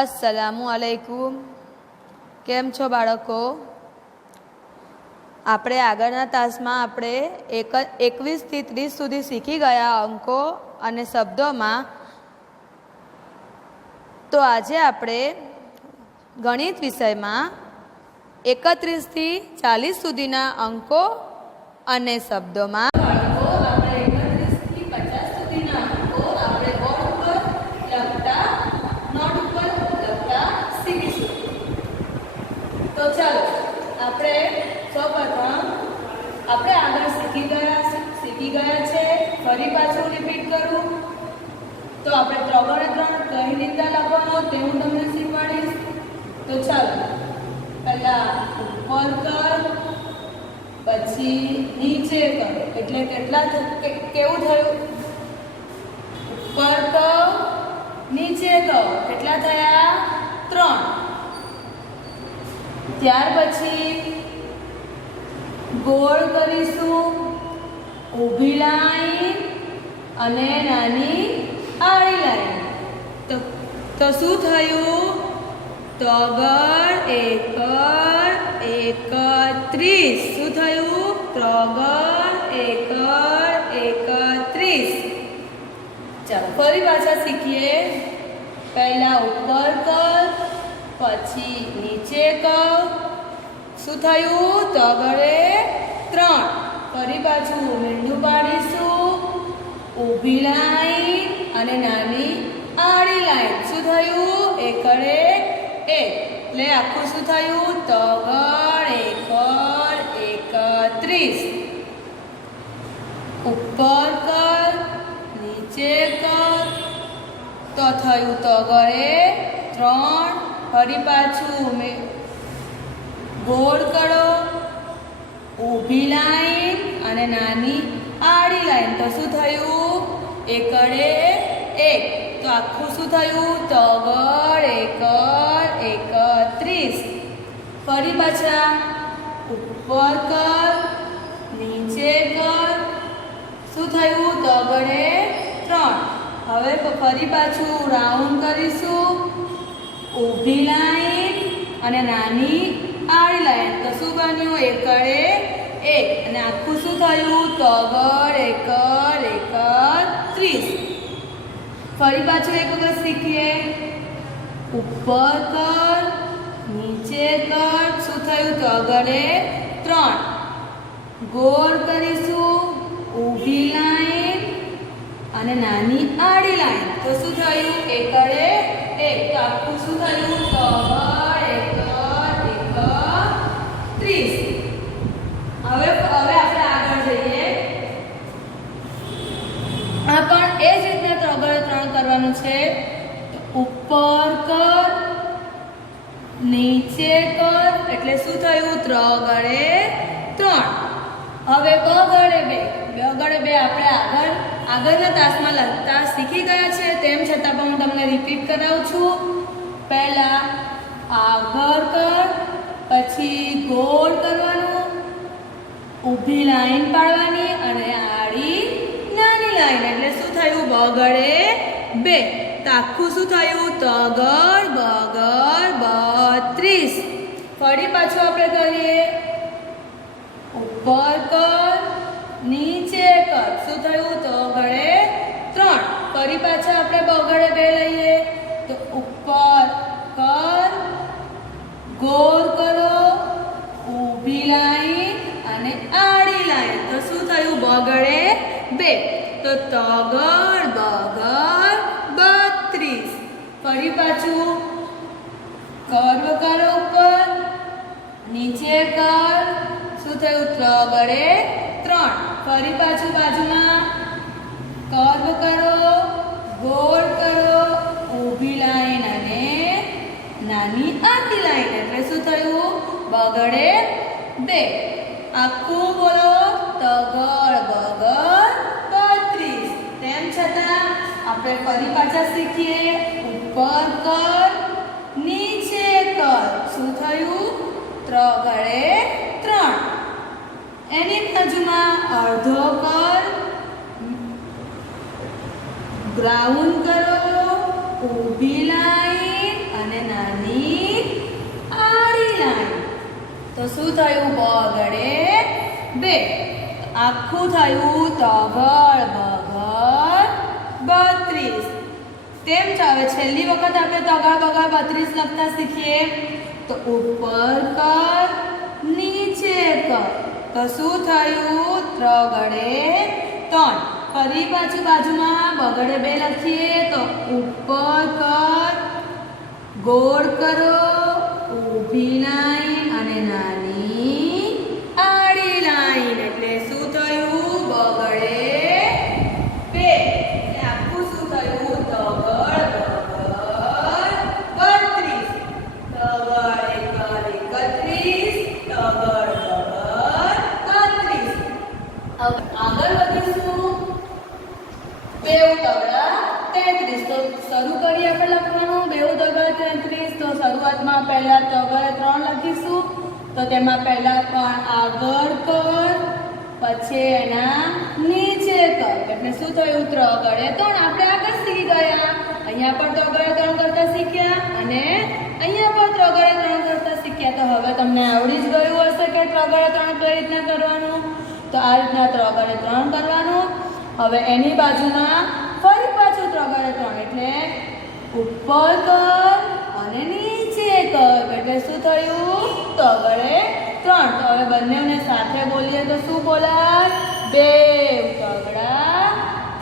अस्सलामु अलैकुम। केम छो बाळको? આપણે આગળના તાસમાં આપણે 21 થી 30 સુધી શીખી ગયા અંકો અને શબ્દોમાં. તો આજે આપણે ગણિત વિષયમાં 31 થી 40 સુધીના અંકો અને શબ્દોમાં આપણે સૌપ્રથમ આપણે આગળ શીખી ગયા છે. ફરી પાછું રિપીટ કરું તો આપણે 3 કઈ રીતે લખવાનો તે હું તમને શીખવાડીશ. તો ચાલો, પહેલા ઉપર કર, પછી નીચે કર. એટલે કેવું થયું? ઉપર કર, નીચે કર. કેટલા થયા? 3. ત્યાર પછી ગોળ કરીશું, ઊભી લાઈન અને નાની આડી લાઈન. તો શું થયું? તો આગળ 31. શું થયું? તો આગળ 31. ચાલો ફરી પાછા શીખીએ. પહેલા ઉપર કર, પછી નીચે કર. શું થયું? તો આગળ 3. ફરી પાછું મીંડું પાડીશું, ઊભી લાઈન અને નાની આડી લાઈન. શું થયું? 1 એટલે આખું શું થયું? તો આગળ 31. ઉપર કર, નીચે કર. તો થયું તો આગળ 3. ફરી પાછું ગોળ કરો, ઊભી લાઈન અને નાની આડી લાઈન. તો શું થયું? 1 તો આખું શું થયું? તો આગળ 31. ફરી પાછા ઉપર કર, નીચે કર. શું થયું? તો આગળ 3. હવે ફરી પાછું રાઉન્ડ કરીશું, ઊભી લાઈન અને નાની આડી લાઈન. તો શું બન્યું? 1 અને આખું શું થયું? તો આગળ 31. ફરી પાછું એક વખત શીખીએ. ઉપર કર, નીચે કર. શું થયું? તો આગળ 3. ગોળ કરીશું, ઊભી લાઈન અને નાની આડી લાઈન. તો શું થયું? 1 તો આખું શું થયું? તો આગળ 31. હવે આપણે આગળ જઈએ. આ પણ એ જ રીતના 3 કરવાનું છે. ઉપર કર, નીચે કર. એટલે શું થયું? 3 હવે 2 આપણે આગળના તાસમાં લખતા શીખી ગયા છે. તેમ છતાં પણ હું તમને રિપીટ કરાવું છું. પહેલા આગળ કર, પછી ગોળ કરવાનું, ઊભી લાઈન પાડવાની અને આડી નાની લાઈન. એટલે શું થયું? 2 તો આખું શું થયું? તો આગળ 32. ફરી પાછું આપણે કરીએ. ઉપર કર, નીચે કર. શું થયું? તો આગળ 3. ફરી પાછા આપણે 2 લઈએ. તો ઉપર કર, ગોળ કરો, ઊભી લાઈન અને આડી લાઈન. તો શું થયું? 2 તો આગળ 32. ફરી પાછું કર્વ કરો, ઉપર નીચે કર. શું થયું? તો આગળ 3. ફરી પાછું બાજુમાં કર્વ કરો, ગોળ કરો, ઊભી લાઈન અને નાની આડી લાઈન. એટલે શું થયું? 2 આખું બોલો. તો આગળ 32. તેમ છતાં આપણે ફરી પાછા શીખીએ. ઉપર કર, નીચે કર. શું થયું? તો આગળ 3. એની બાજુમાં અડધો કર, ગ્રાઉન્ડ કરો, ઊભી લાઈન અને નાની આડી લાઈન. તો શું થયું? બગડે 2. આખું થયું તગડ બગડ 32. તેમ જ હવે છેલ્લી વખત આપણે તગડ બગડ 32 લખતા શીખીએ. તો ઉપર કર નીચે કર. તો શું થયું? ત્રગડે 3. ફરી પાછું બાજુમાં બગડે 2 લખીએ. તો ઉપર કર, ગોળ કરો, ઊભી લાઈન અને નાની આડી લાઈન. એટલે શું થયું? બગડે 2. આખું શું થયું? તગડ બગડ 32. તગડ 31. તગડ બગડ 32. આગળ વધીશું. 2 તગડા 33. તો શરૂ કરીએ આપણે લખવાનું. 2 તગડા 33. તો શરૂઆતમાં પહેલા તગડે 3 લખીશું. તો તેમાં પહેલા પણ આગળ કર, પછી એના નીચે કર. એટલે શું થયું? ત્રગડે 3. આપણે આગળ શીખી ગયા. અહીંયા પણ ત્રગડે 3 કરતા શીખ્યા અને અહીંયા પણ ત્રગડે 3 કરતા શીખ્યા. તો હવે તમને આવડી જ ગયું હશે કે ત્રગડે 3 કઈ રીતના કરવાનું. તો આ રીતના ત્રગડે 3 કરવાનું. હવે એની બાજુમાં ફરી પાછું ત્રગડે 3 એટલે ઉપર કર અને નીચે કર. એટલે શું થયું? તગડે 3. તો હવે બંનેને સાથે બોલીએ તો શું બોલાય? 2 તગડા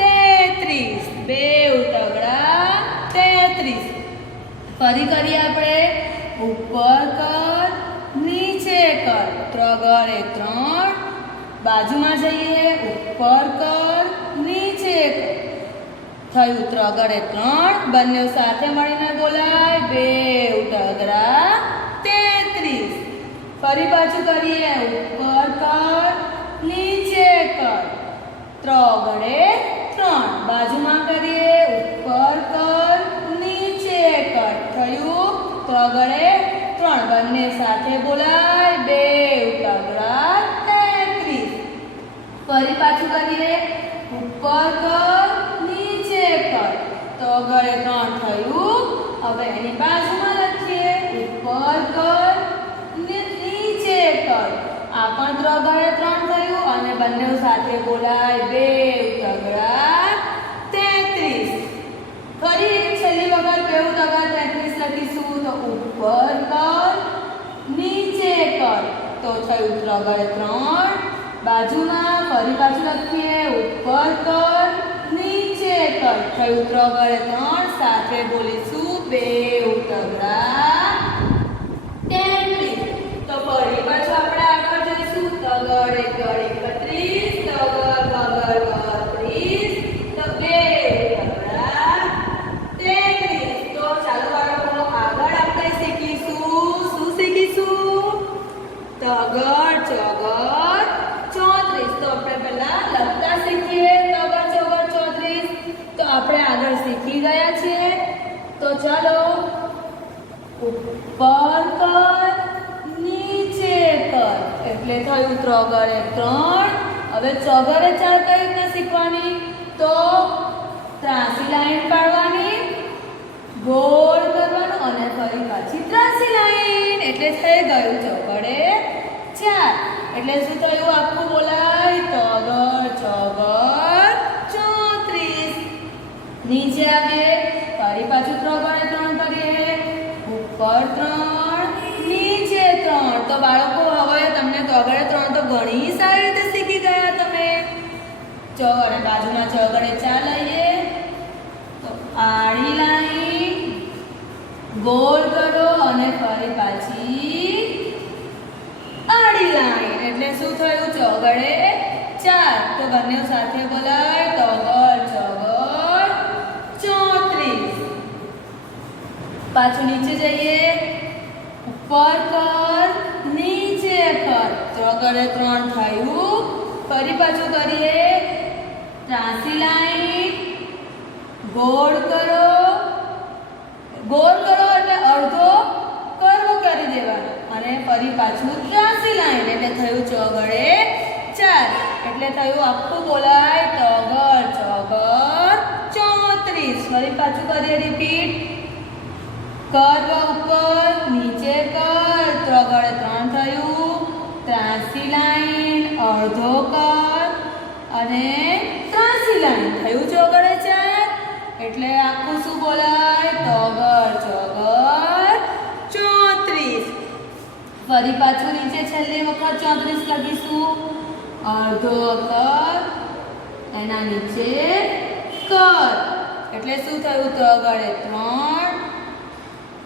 33. 2 તગડા 33. ફરી કરીએ આપણે. ઉપર કર નીચે કર. ત્રગડે 3. બાજુમાં જઈએ. ઉપર કર નીચે કર. થયું ત્રગડે 3. બંને સાથે મળીને બોલાય 2 તગડા 33. ફરી પાછું કરીએ. ઉપર કર નીચે કર. ત્રગડે 3. બાજુમાં કરીએ. ઉપર કર નીચે કર. થયું ત્રગડે 3. બંને સાથે બોલાય 2 તગડા 33. ફરી પાછું કરીએ. ઉપર કર નીચે કર. તગડે 3 થયું. હવે એની બાજુમાં લખીએ. ઉપર કર નીચે કર. આ પણ ત્રગડે 3 થયું અને બંને સાથે બોલાય 2 તગડા 33. ફરી છેલ્લી વખત 2 તગડા 33 લખીશું. તો ઉપર કર નીચે કર. તો થયું ત્રગડે 3. બાજુમાં ફરી પાછું લખીએ. ઉપર કર નીચે કર. થયું ત્રગડે 3. સાથે બોલીશું 2 તગડા 33. તો ફરી પાછું આપણે આગળ જઈશું. તગડે 31. તગડ બગડ 32. તો 2 તગડા 33. તો ચાલો બાળકો આગળ આપણે શીખીશું. શું શીખીશું? તગડ ચોગડ 34. તો આપણે પહેલા લખતા શીખીએ. તગડ ચોગડ 34. તો આપણે આગળ શીખી ગયા છીએ. તો ચાલો. ઉપર કર નીચે કર. એટલે થયું ત્રગડે 3. હવે ચોગડે 4 કઈ રીતના શીખવાની? તો ત્રાસી લાઈન પાડવાની, ગોળ કરવાનું અને ફરી પાછી ત્રાસી લાઈન. એટલે થઈ ગયું ચોગડે 4. એટલે શું થયું? આખું બોલાય તગડ ચોગડ 34. નીચે આવીએ. ફરી પાછું ત્રગડે 3 કરીએ. ઉપર 3 નીચે 3. તો બાળકો હવે તમને તગડે 3 તો ઘણી સારી રીતે શીખી ગયા તમે. ચોગડે બાજુમાં ચોગડે 4 લઈએ. તો આડી લાઈન, ગોળ કરો અને ફરી પાછી આડી લાઈન. એટલે શું થયું? ચોગડે 4. તો બંને સાથે બોલાય તગડ ચોગડ 34. પાછું નીચે જઈએ. ઉપર કર નીચે કર. તગડે 3 થયું. ફરી પાછું કરીએ. ત્રાસી લાઈન, ગોળ કરો. ગોળ કરો એટલે અડધો કર્વ કરી દેવાનો અને ફરી પાછું ત્રાસી લાઈન. એટલે થયું ચોગડે 4. એટલે થયું આખું બોલાય તગડ ચોગડ 34. ફરી પાછું કરીએ. રિપીટ. કર્વ ઉપર નીચે કર ત્રગડે 3 થયું. ત્રાસી લાઈન અડધો કર અને ત્રાસી લાઈન થયું ચોગડે 4. એટલે આખું શું બોલાય? તગડ ચોગડ 34. ફરી પાછું નીચે છેલ્લી વખત 34 લખીશું. અડધો કર એના નીચે કર એટલે શું થયું? તગડે 3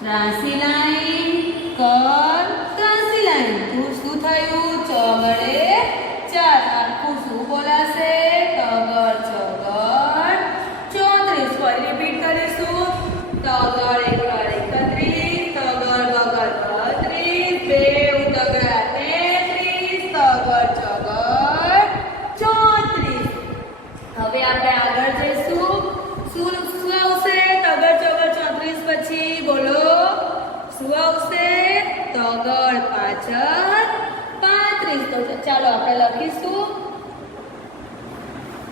ત્રાસી લાઈન કર ત્રાસી લાઈન શું થયું? ચોગડે 4. આખું શું બોલાશે? તગડ ચોગડ 34. ફરી રિપીટ કરીશું. તગડ એકડ 31, તગડ બગડ 32, બે ઉતગડા 33, તગડ ચોગડ 34. હવે આપણે આગળ જઈશું. શું આવશે? તગડ ચોગડ 34 પછી બોલો શું આવશે? તગડ પાછળ 35. તો ચાલો આપણે લખીશું.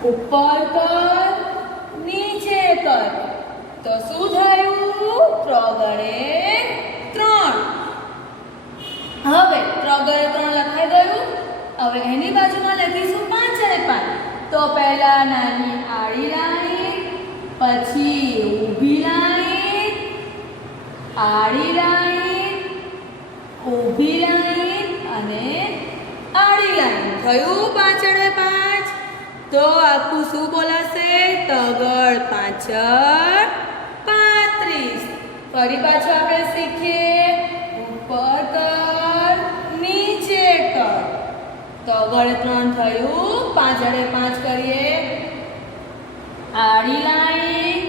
ઉપર કર નીચે કર તો શું થયું? ત્રગડે 3. હવે ત્રગડે 3 લખાઈ ગયું. હવે એની બાજુમાં લખીશું 5 અને 5. તો પહેલા નાની આડી લાઈન, પછી ઊભી લાઈન, આડી લાઈન, ઊભી લાઈન અને આડી લાઈન થયું 5 અને 5. તો આખું શું બોલાશે? તગડ પાછળ 35. ફરી પાછું આપણે શીખીએ. ઉપર કર નીચે કર તગડ 3 થયું. 5 અને 5 કરીએ. આડી લાઈન,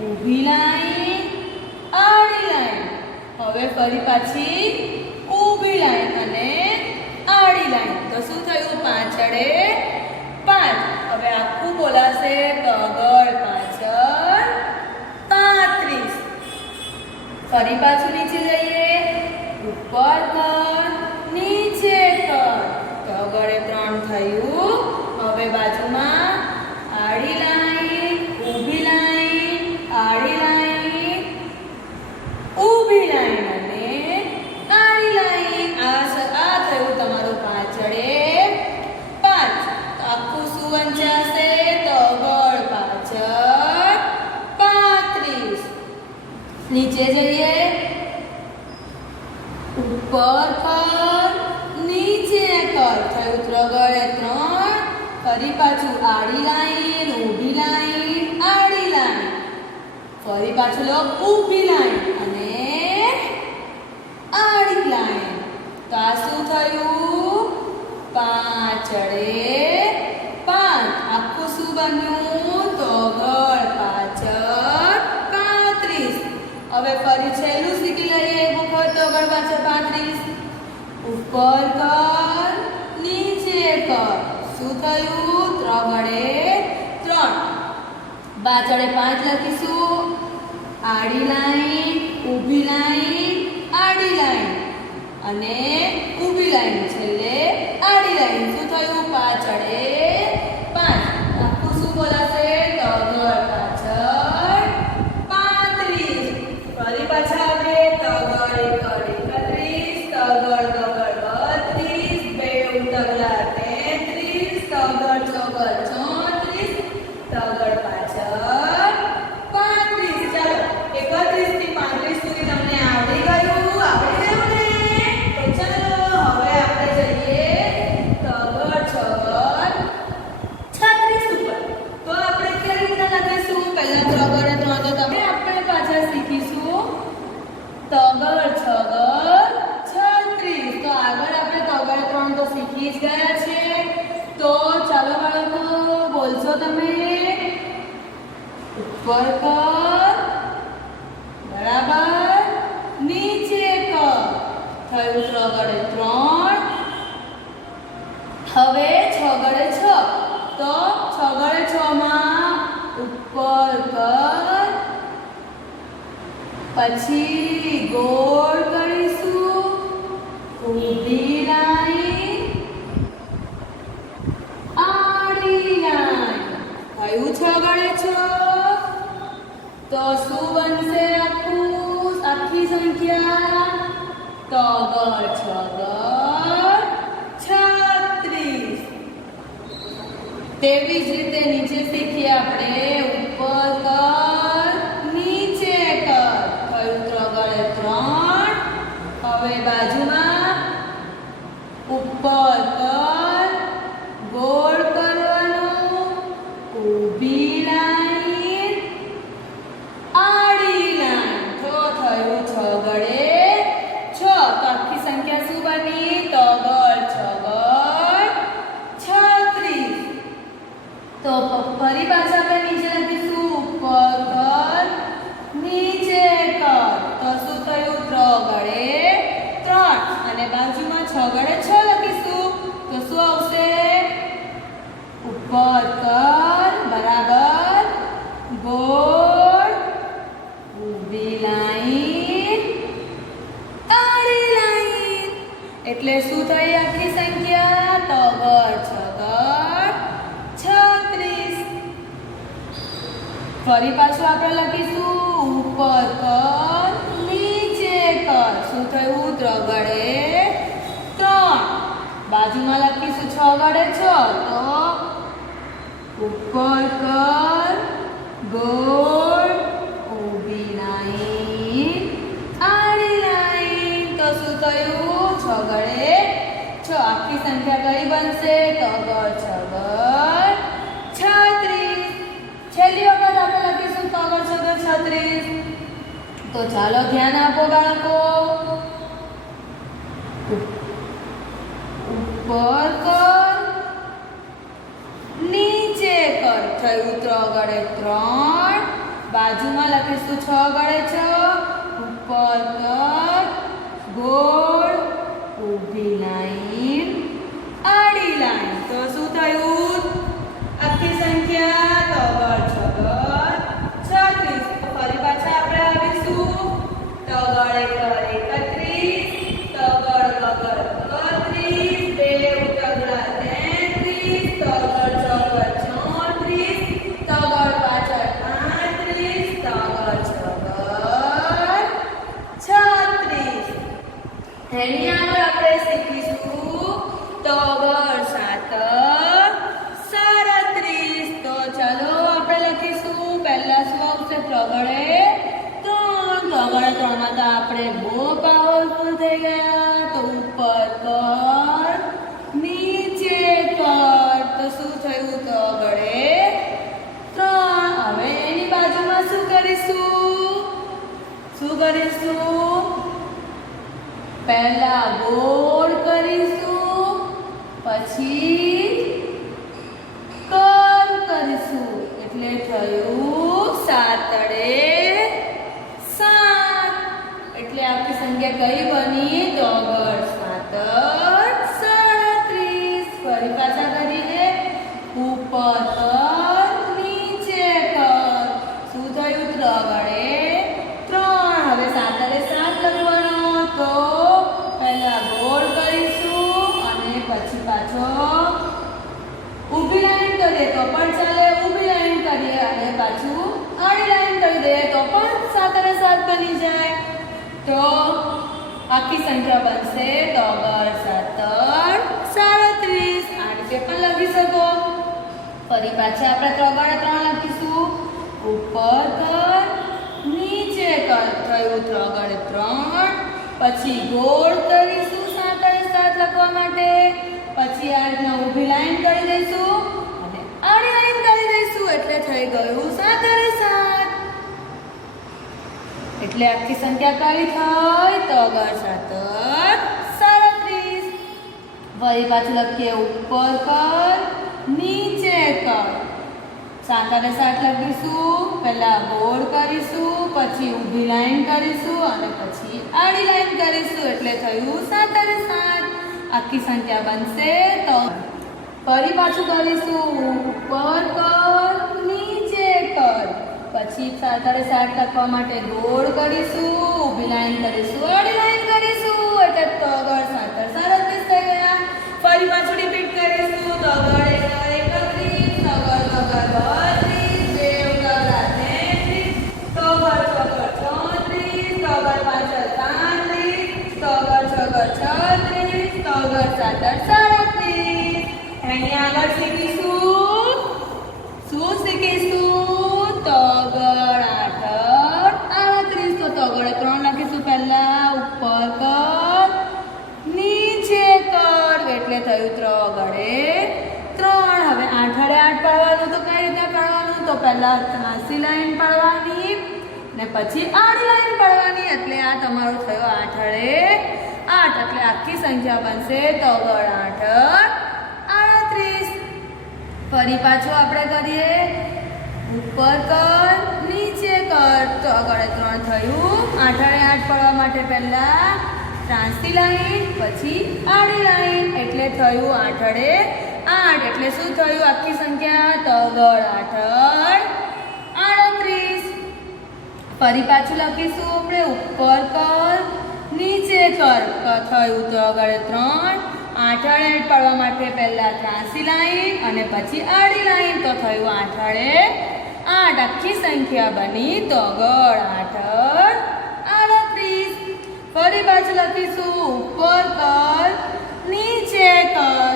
ઊભી લાઈન, આડી લાઈન. હવે ફરી પાછી ઊભી લાઈન અને આડી લાઈન. તો શું થયું? 5 અને 5. હવે આખું બોલાશે. તગડ પાછળ 35. ફરી પાછું નીચે જઈએ. ઉપર કર નીચે કર તગડે 3 થયું. હવે બાજુમાં આડી લાઈન, ઊભી લાઈન, આડી લાઈન, ઊભી લાઈન અને આડી લાઈન. આ થયું તમારું 5 અને 5. આખું શું વંચાશે? તગડ પાછળ 35. નીચે જઈએ. ઉપર કર નીચે કર થયું. ત્રગડે 3. ફરી પાછું આડી લાઈન, ઊભી લાઈન, આડી લાઈન. ફરી પાછું લો ઊભી લાઈન અને આડી લાઈન. તો આ શું થયું? 5 અને 5. આખું શું બન્યું? તગડ પાછળ 35. હવે ફરી છેલ્લું શીખી લઈએ. એક વખત તગડ પાછળ 35. ઉપર કર નીચે કર શું થયું? ત્રગડે 3. 5 અને 5 લખીશું. આડી લાઈન, ઊભી લાઈન, આડી લાઈન અને ઊભી લાઈન છેલ્લે આડી લાઈન. શું થયું? 5 અને 5. આખું શું બોલાશે? તગડ પાછળ 35. ફરી પાછા આવે. તગડ એકડ 31, તગડ બગડ 32, બે ઉતગડા 33, તગડ ચોગડ 34, તગડ પાછળ 35. ચાલો 31 થી 35 સુધી તમને આવડી ગયું? આવડી ગયું ને? તો ચાલો હવે આપણે જઈએ તગડ ચોગડ 36 ઉપર. તો આપણે કેવી રીતના લખીશું? પહેલા તગડે 3 તો તમે આપણે પાછા શીખીશું. તગડ છગડ 36. તો આગળ આપણે તગડ 3 તો શીખી જ ગયા છે. તો ચાલો બાળકો બોલશો તમે. ઉપર કર બરાબર નીચે કર થયું. ત્રગડે 3. હવે છગડે 6. તો છગડે 6 માં ઉપર કર પછી ગોળ કરીશું. ઊભી લાઈન, આડી લાઈન થયું. છગડે 6. તો શું બનશે? આખી તગર છગર 36. તેવી જ રીતે નીચે શીખીએ આપણે ઉપર કર નીચે કર થયું ત્રગડે 3. હવે બાજુમાં ઉપર કર ગોળ કરવાનું ઊભી લાઈન આડી લાઈન તો થયું છગડે 6. તો આખી સંખ્યા શું બની તગર છગર 36. તો ફરી પાછા આપણે નીચે લખીશું ઉપર કર નીચે કર તો શું થયું ત્રગડે 3 અને બાજુમાં છગડે 6 લખીશું તો શું આવશે ઉપર કર બરાબર ગોળ ઊભી લાઈન આડી લાઈન એટલે શું થઈ આખી સંખ્યા તગર છગર 36. ફરી પાછું આપણે લખીશું ઉપર કર નીચે કર શું થયું ત્રગડે 3. બાજુમાં લખીશું છગડે 6 તો ઉપર કર ગોળ ઊભી લાઈન આડી લાઈન તો શું થયું છગડે 6. આખી સંખ્યા કઈ બનશે તગર છગર 36. છેલ્લી વખત આપણે લખીશું તગર છગર 36. તો ચાલો ધ્યાન આપો બાળકો ઉપર કર નીચે કર થયું ત્રગડે 3. બાજુમાં લખીશું છગડે 6 ઉપર કર ગોળ ઊભી લાઈન આડી લાઈન તો શું થયું આખી સંખ્યા તગર છગર 36. ફરી પાછા આપણે આવીશું તગડે કર 31 તગડ કગર 32 બે ઉતગડા 33 તગડ છગર 34 તગડ પાછળ 35 તગર છગર 36. એની આગળ આપણે શીખીશું તગર 7 37. તો ચાલો આપણે લખીશું પહેલા શું આવશે ત્રગડે 3. તગડે 3 માં તો આપણે બહુ પાવરફુલ થઈ ગયા તો ઉપર કર નીચે કર તો શું થયું તગડે 3. હવે એની બાજુમાં શું કરીશું પહેલા ગોળ કરીશું પછી કર કરીશું એટલે થયું 7 7. એટલે આખી સંખ્યા કઈ બની તગર 7 37. ફરી પાછા કરીએ ઉપર કર નીચે કર શું થયું ત્રગડે 3. હવે 7 લખવાનો તો પહેલા ગોળ કરીશું અને પછી પાછો ઊભી લાઈન કરીએ તો પણ ચાલે ઊભી લાઈન કરીએ અને પાછું આડી લાઈન કરી દઈએ તો પણ 7 બની જાય તો આખી સંખ્યા બનશે તગર 7 37. આ રીતે પણ લખી શકો. ફરી પાછા આપણે ત્રગડે 3 લખીશું ઉપર કર નીચે કર થયું ત્રગડે 3. પછી ગોળ કરીશું 7 લખવા માટે પછી આ રીતના ઊભી લાઈન કરી દઈશું અને આડી લાઈન કરી દઈશું એટલે થઈ ગયું 7 એટલે આખી સંખ્યા કઈ થઈ તગર 7 37. ફરી પાછું લખીએ ઉપર કર નીચે કર 7 લખીશું પહેલા ગોળ કરીશું પછી ઊભી લાઈન કરીશું અને પછી આડી લાઈન કરીશું એટલે થયું 7 આખી સંખ્યા બનશે તો ફરી પાછું કરીશું ઉપર કર નીચે કર પછી 7 લખવા માટે ગોળ કરીશું ઊભી લાઈન કરીશું આડી લાઈન કરીશું એટલે તગર 7 37 થઈ ગયા. ફરી પાછું રિપીટ કરીશું તગડ 31 તગડ કગર 32 બે ઉતગડા 33 તગડ છગર 34 તગડ પાછળ 35 તગડ અહીંયા આગળ શીખીશું શું શીખીશું તગડ 8 38 તો તગડે 3 લખીશું પહેલા ઉપર કર નીચે કર એટલે થયું ત્રગડે 3 હવે 8 વડે 8 પાડવાનું તો કઈ રીતે કરવાનું તો પહેલા ત્રાસી લાઈન પાડવાની ને પછી આડી લાઈન પાડવાની એટલે આ તમારો થયો 8 વડે 8 એટલે આખી સંખ્યા બનશે તગડ 8 38 ફરી પાછું આપણે કરીએ ઉપર કર નીચે કર તો આગળ 3 થયું 8 વડે 8 પાડવા માટે પહેલા ત્રાસી લાઈન પછી આડી લાઈન એટલે થયું 8 વડે 8 એટલે શું થયું આખી સંખ્યા તગડ 8 38 ફરી પાછું લખીશું આપણે ઉપર કર નીચે કર થયું તો આગળ 3 8 વડે 8 પાડવા માટે પહેલા ત્રાસી લાઈન અને પછી આડી લાઈન તો થયું 8 વડે 8 આખી સંખ્યા બની તગડ 8 38 ફરી પાછું લખીશું ઉપર કર નીચે કર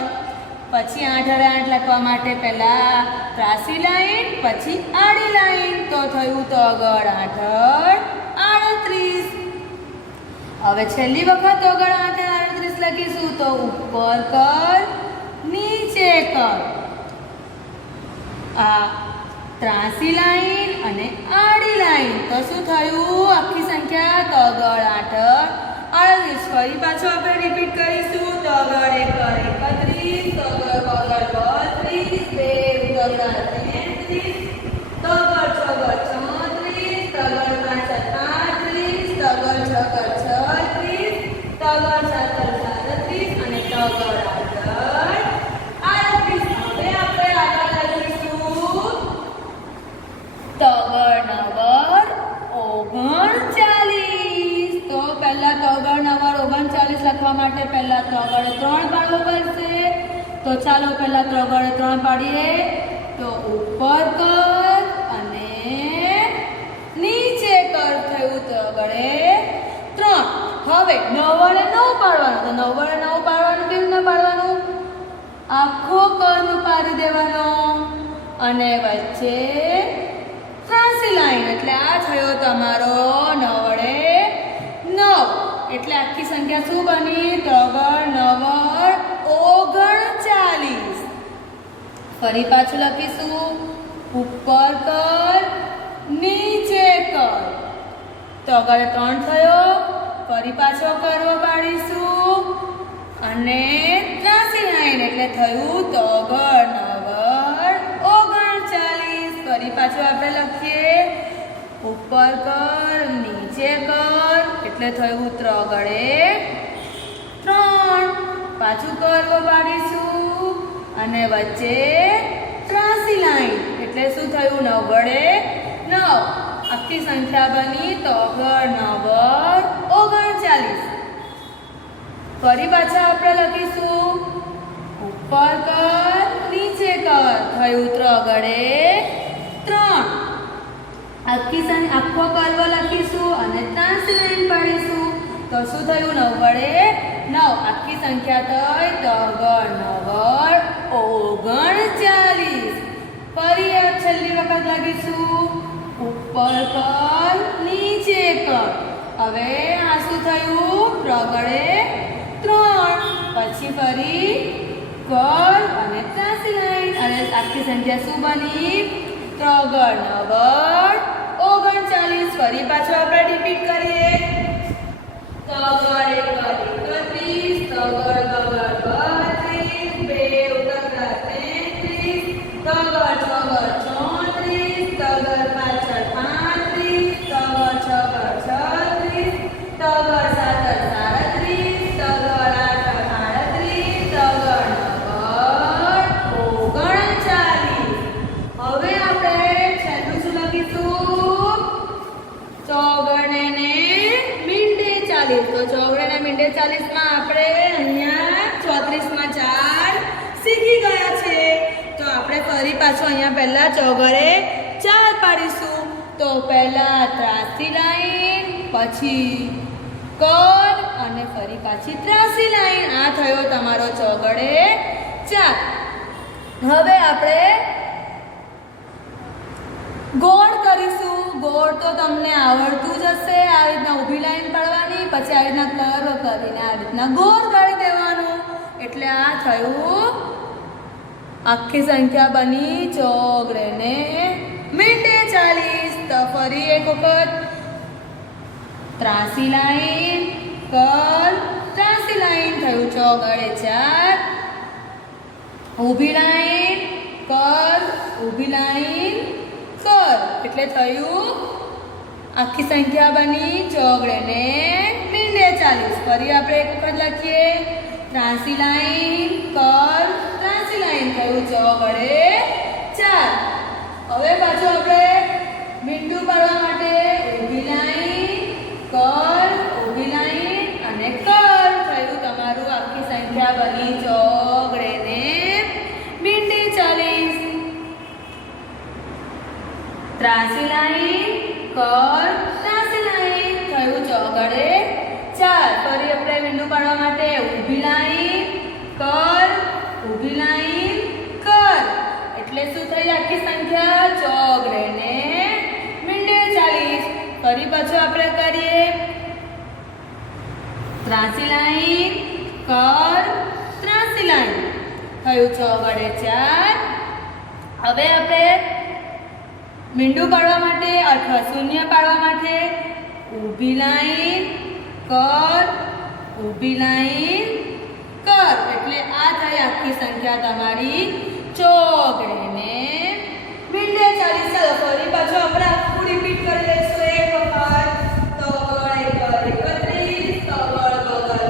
પછી 8 વડે 8 લખવા માટે પહેલા ત્રાસી લાઈન પછી આડી લાઈન તો થયું તગડ 8 38 હવે છેલ્લી વખત તગડ 8 38 લખીશું તો ઉપર કર નીચે કર આ ત્રાસી લાઈન અને આડી લાઈન તો શું થયું આખી સંખ્યા તગડ 8 38 ફરી પાછું આપણે રિપીટ કરીશું તગડ 1 કર 31 તગડ 32 તગડ 33 તગડ 34 તગડ 35 તગડ 36 તગડ 37 અને તગડ 38 હવે આપણે આગળ લખીશું તગડ 39 તો પહેલા તગડ 39 લખવા માટે પહેલા તગડ 3 પાડવો પડશે તો ચાલો પહેલા તગડ 3 પાડીએ તો ઉપર કર અને નીચે કર થયું તગડે 3 હવે 9 વડે 9 પાડવાનું તો 9 વડે 9 પાડવાનું કેવી રીતના પાડવાનું આખો કર્ણ પાડી દેવાનો અને વચ્ચે ત્રાસી લાઈન એટલે આ થયો તમારો 9 વડે 9 એટલે આખી સંખ્યા શું બની તગડ 9 39 ફરી પાછું લખીશું ઉપર કર નીચે કર તગડ 3 થયો ફરી પાછો કરવો પાડીશું અને ત્રાસી લાઈન એટલે થયું તગડ 9 39 ફરી પાછું આપણે લખીએ ઉપર કર નીચે કર એટલે થયું ત્રગડે 3 પાછું કરવો પાડીશું અને વચ્ચે ત્રાસી લાઈન એટલે શું થયું 9 વડે 9 આખી સંખ્યા બની તગડ 9 39 ફરી પાછા આપણે લખીશું ઉપર કર નીચે કર થયું ત્રગડે 3 આખો કર્વ લખીશું અને ત્રાસી લાઈન પાડીશું તો શું થયું 9 વડે 9 આખી સંખ્યા થઈ તગડ 9 39 ફરી છેલ્લી વખત લખીશું ઉપર કર નીચે કર હવે આ શું થયું ત્રગડે 3 પછી ફરી કર અને ત્રાસી લાઈન અને આખી સંખ્યા શું બની ત્રગડ 9 39 ફરી પાછું આપણે રિપીટ કરીએ તગડ 1 કર 31 તગડ 32 તગડ 34 તગડ 35 તગડ 36 તગડ 37 તગડ 39 હવે આપણે છેલ્લું શું લખીશું ચોગડે ને મીંડે 40 તો ચોગડે ને મીંડે 40 માં આપણે અહીંયા 34 માં 4 શીખી ગયા છે તો આપણે ફરી પાછું અહીંયા પહેલા ચોગડે 4 પાડીશું તો પહેલા ત્રાસી લાઈન પછી કર અને ફરી પાછી ત્રાસી લાઈન આ થયો તમારો ચોગડે 4 હવે આપણે ગોળ કરીશું. ગોળ તો તમને આવડતું જ હશે. આ રીતના ઊભી લાઈન પાડવાની, પછી આ રીતના કર્વ કરીને આ રીતના ગોળ કરી દેવાનું. એટલે આ થયું આખી સંખ્યા બની ચોગડે ને મીંડે 40. તો ફરી એક વખત ત્રાસી લાઈન કર્વ ત્રાસી લાઈન થયું ચોગડે 4. ઊભી લાઈન કર્વ ઊભી લાઈન કર્વ એટલે થયું આખી સંખ્યા બની ચોગડે ને મીંડે 40. ફરી આપણે એક વખત લખીએ ત્રાસી લાઈન કર્વ ત્રાસી લાઈન થયું ચોગડે 4. હવે પાછું આપણે મીંડું પાડવા માટે ઊભી લાઈન કર્વ ઊભી લાઈન અને કર્વ થયું તમારું આખી સંખ્યા બની ચોગડે ને મીંડે 40. ત્રાસી લાઈન કર્વ ત્રાસી લાઈન થયું ચોગડે 4. ફરી આપણે મીંડું પાડવા માટે ઊભી લાઈન કર્વ ઊભી લાઈન કર્વ એટલે શું થઈ આખી સંખ્યા ચોગડે ને મીંડે 40. ફરી પાછું આપણે કરીએ ત્રાસી લાઈન કર્વ ત્રાસી લાઈન થયું ચોગડે 4. હવે આપણે મીંડું પાડવા માટે અથવા શૂન્ય પાડવા માટે ઊભી લાઈન કર્વ ઊભી લાઈન કર્વ એટલે આ થઈ આખી સંખ્યા તમારી ચોગડે ને મીંડે 40. ચાલો ફરી પાછું આપણે આખું રિપીટ કરી લઈશું એક વખત. તગડ એકર 31 તગડ બગડ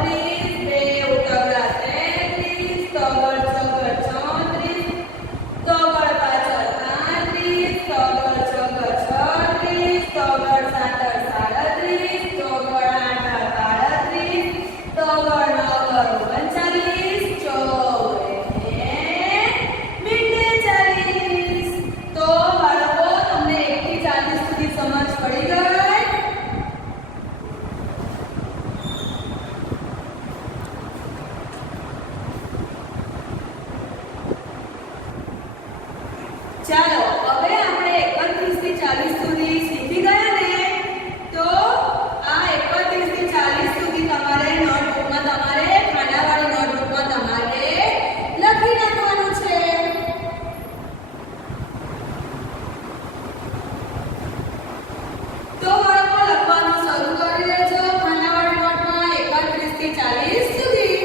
32 બે ઉતગડા 33 તગડ ચગડ 34 તગડ પાછળ 35 તગડ ચગડ 36 તગડ સાતર 37 તગડ આઠ 38 તગડ નગર 39 ચોગડે મીંડે 40. તો બાળકો તમને 1 થી 40 સુધી સમજ પડી ગઈ? ચાલો હવે આપણે 31 થી 40 સુધી શીખી ગયા ને. તો આ 31 થી 40 સુધી તમારે નોટબુકમાં તમારે ખાનાવાળી નોટબુકમાં તમારે લખી નાખવાનું છે. તો બાળકો લખવાનું શરૂ કરી દેજો ખાનાવાળી નોટમાં 31 થી 40 સુધી.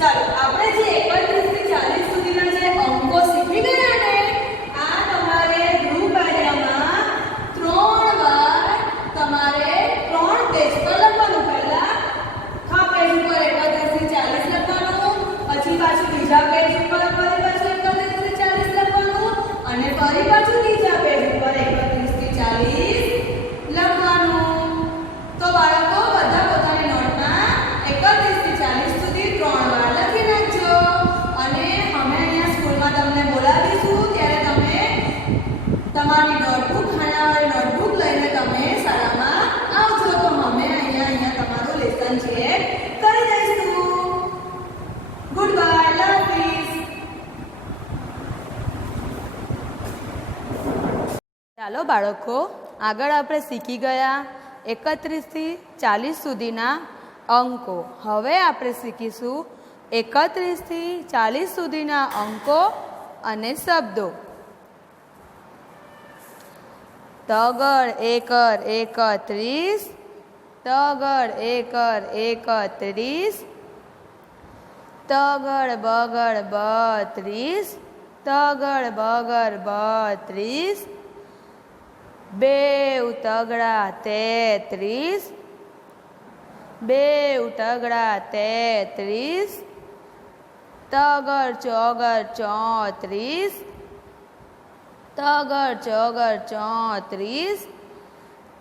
ચાલો આપણે જે 31 થી 40 સુધીના જે અંકો શીખી ગયા ને આ તમારે ગ્રુપ આઈડિયામાં 3 વાર તમારે 3 પેજ પર લખવાનું. પહેલા હા પેજ ઉપર 31 થી 40 લખવાનું, પછી પાછું બીજા પેજ ઉપર ફરી પાછું 31 થી 40 લખવાનું અને ફરી પાછું ત્રીજા પેજ ઉપર 31 થી 40 લખવાનું. તો બાળકો બધા પોતાની નોટમાં 31 થી 40 સુધી 3 વાર લખી નાખજો અને અમે અહીંયા સ્કૂલમાં તમને બોલાવીશું ત્યારે તમે તમારી નોટબુક ખાનાવાળી નોટબુક લઈને તમે શાળામાં આવજો. તો અમે અહીંયા તમારું લેસન છે કરી દઈશું. Good bye, love you. ચાલો બાળકો આગળ આપણે શીખી ગયા 31 થી 40 સુધીના અંકો. હવે આપણે શીખીશું 31 થી 40 સુધીના અંકો અને શબ્દો. તગડ એકર 31 તગડ એકર 31 તગડ બગડ 32 તગડ બગડ 32 બેઉ તગડા 33 બેઉ તગડા 33 તગડ ચોગડ 34 તગડ ચોગડ 34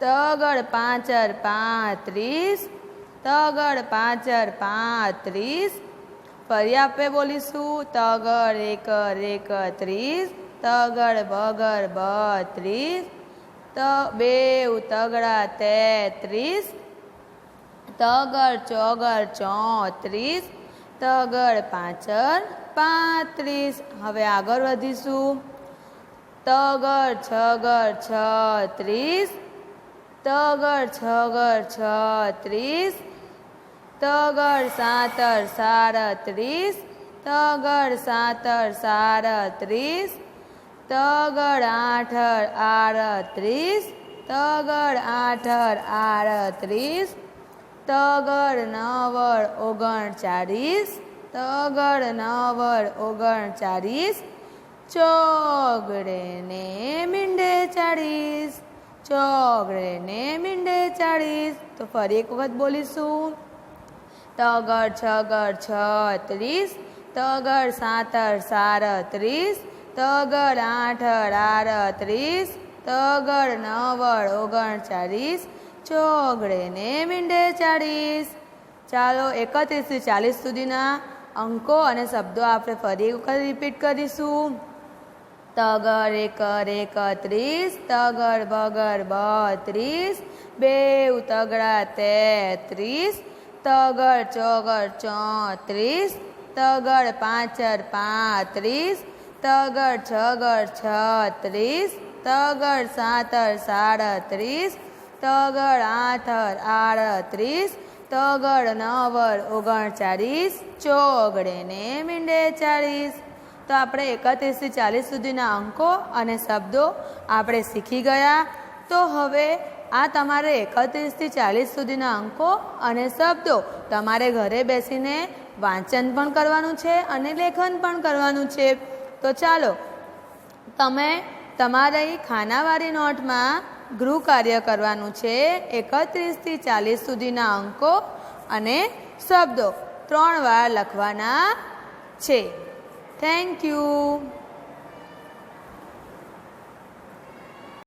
તગડ પાંચર 35 તગડ પાંચર 35. ફરી આપણે બોલીશું તગડ એકર 31 તગડ બગડ 32 બેઉ તગડા 33 તગર ચોગર 34, તગર પાંચર 35. હવે આગળ વધીશું. તગર છગર 36, તગર છગર 36, તગર સાતર 37, તગર સાતર 37, તગર આઠર 38, તગર આઠર 38, તગર નવર 39, તગર નવર 39, ચોગડે ને મીંડે 40, ચોગડે ને મીંડે 40. તો ફરી એક વખત બોલીશું. તગર છગર 36, તગર સાતર 37, તગર આઠર 38, તગર નવર 39, ચોગડે ને મીંડે 40. ચાલો 31 થી 40 સુધીના અંકો અને શબ્દો આપણે ફરી એક વખત રિપીટ કરીશું. તગર એકર 31, તગર બગર 32, બેઉ તગડા 33, તગર ચોગર 34, તગર પાંચર 35, તગર છગર 36, તગર સાતર 37, તગર આઠર 38, તગર નવર 39, ચોગડે ને મીંડે 40. તો આપણે 31 થી 40 સુધીના અંકો અને શબ્દો આપણે શીખી ગયા. તો હવે આ તમારે 31 થી 40 સુધીના અંકો અને શબ્દો તમારે ઘરે બેસીને વાંચન પણ કરવાનું છે અને લેખન પણ કરવાનું છે. તો ચાલો તમે તમારી ખાનાવાળી નોટમાં ગૃહ કાર્ય કરવાનું છે. 31 થી 40 સુધીના અંકો અને શબ્દો 3 વાર લખવાના છે. Thank you.